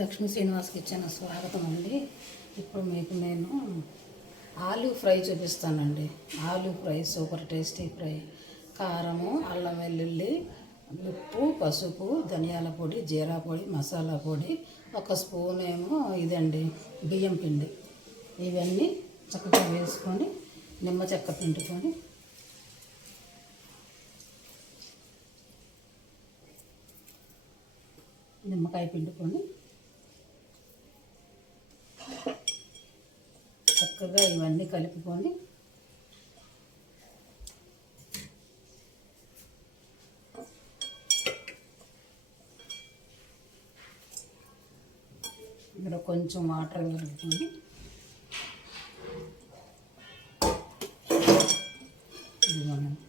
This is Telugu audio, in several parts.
లక్ష్మీ శ్రీనివాస్ కిచెన్ స్వాగతం అండి. ఇప్పుడు మీకు నేను ఆలూ ఫ్రై చూపిస్తానండి. Aloo fry super tasty fry. కారము, అల్లం వెల్లుల్లి, ఉప్పు, పసుపు, ధనియాల పొడి, జీరా పొడి, మసాలా పొడి, ఒక స్పూన్ ఏమో ఇదండి బియ్యం పిండి. ఇవన్నీ చక్కగా వేసుకొని నిమ్మ చెక్క పిండుకొని నిమ్మకాయ పిండుకొని చక్కగా ఇవన్నీ కలుపుకొని ఇందులో కొంచెం వాటర్ కలుపుకొని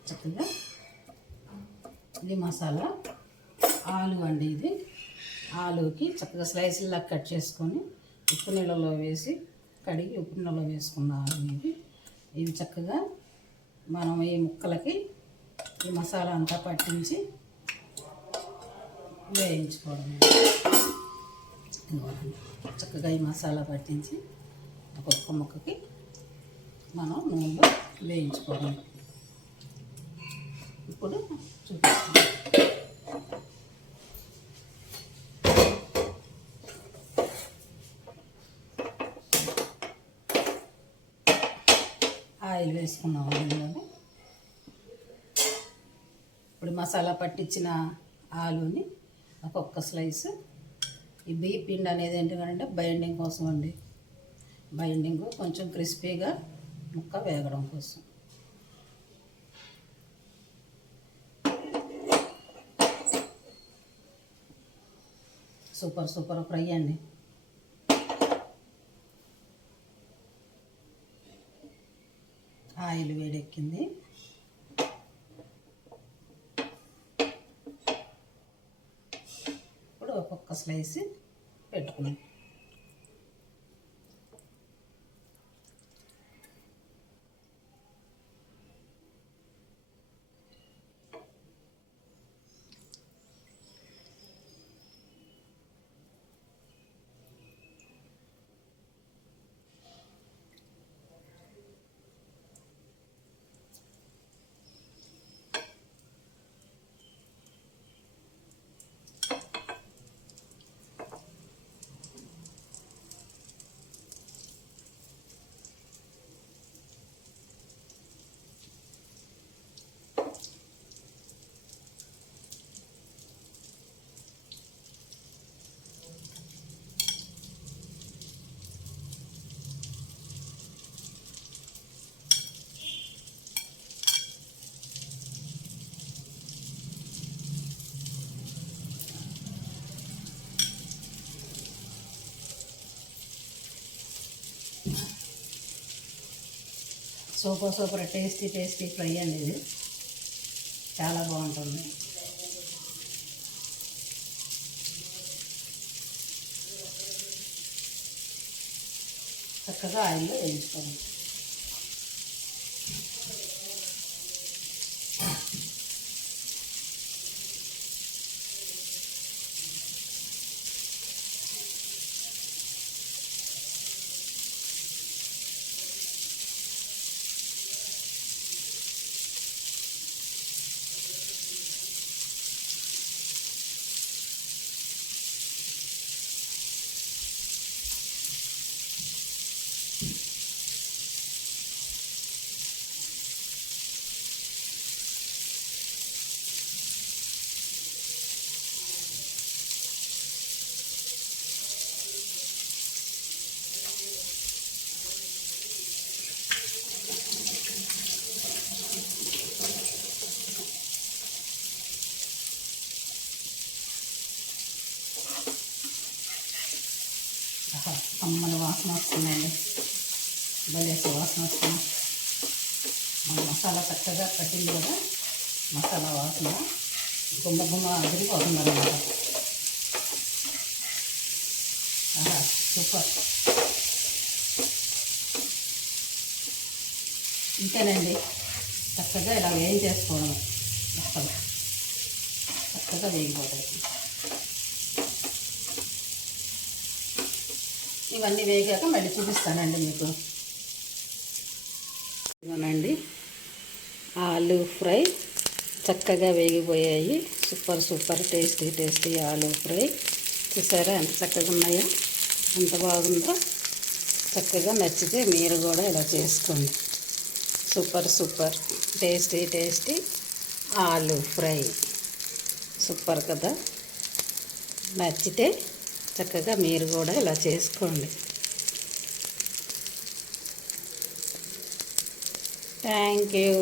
చక్కగా ఇది మసాలా ఆలు అండి. ఇది ఆలుకి చక్కగా స్లైస్లా కట్ చేసుకొని ఉప్పు నీళ్ళలో వేసి కడిగి ఉప్పు నీళ్ళలో వేసుకున్న ఆలు ఇవి చక్కగా మనం ఈ ముక్కలకి ఈ మసాలా అంతా పట్టించి వేయించుకోవడం. చక్కగా ఈ మసాలా పట్టించి ఒక్కొక్క ముక్కకి మనం నూనెలో వేయించుకోవడం. ఇప్పుడు చూపిస్తాం. ఆయిల్ వేసుకున్నాము అందులోనే. ఇప్పుడు మసాలా పట్టించిన ఆలుని ఒక్కొక్క స్లైస్. ఈ బియ్య పిండి అనేది ఏంటంటే బైండింగ్ కోసం అండి. బైండింగ్ కొంచెం క్రిస్పీగా ముక్క వేగడం కోసం. సూపర్ సూపర్ ఫ్రై అండి. ఆయిల్ వేడెక్కింది. ఇప్పుడు ఒక్కొక్క స్లైస్ పెట్టుకున్నాం. సూపర్ సూపర్ టేస్టీ ఫ్రై అండి. ఇది చాలా బాగుంటుంది. చక్కగా ఆయిల్లో వేయించుకోండి. అమ్మల వాసన వస్తుందండి. భలేసి వాసన వస్తుంది. మన మసాలా చక్కగా పట్టింది కదా, మసాలా వాసన గుమ్మ గుమ్మ అదిరిపోతుంది అన్నమాట. సూపర్. ఇంతేనండి. చక్కగా ఇలా వేయించేసుకోవడం. మొక్కలు చక్కగా వేగిపోతాయి. ఇవన్నీ వేగాక మళ్ళీ చూపిస్తానండి మీకు. ఇవ్వనండి, ఆలు ఫ్రై చక్కగా వేగిపోయాయి. సూపర్ టేస్టీ ఆలు ఫ్రై. చూసారా ఎంత చక్కగా ఉన్నాయో, ఎంత బాగుందో. చక్కగా నచ్చితే మీరు కూడా ఇలా చేసుకోండి. సూపర్ టేస్టీ ఆలు ఫ్రై. సూపర్ కదా. నచ్చితే చక్కగా మీరు కూడా ఇలా చేసుకోండి. Thank you.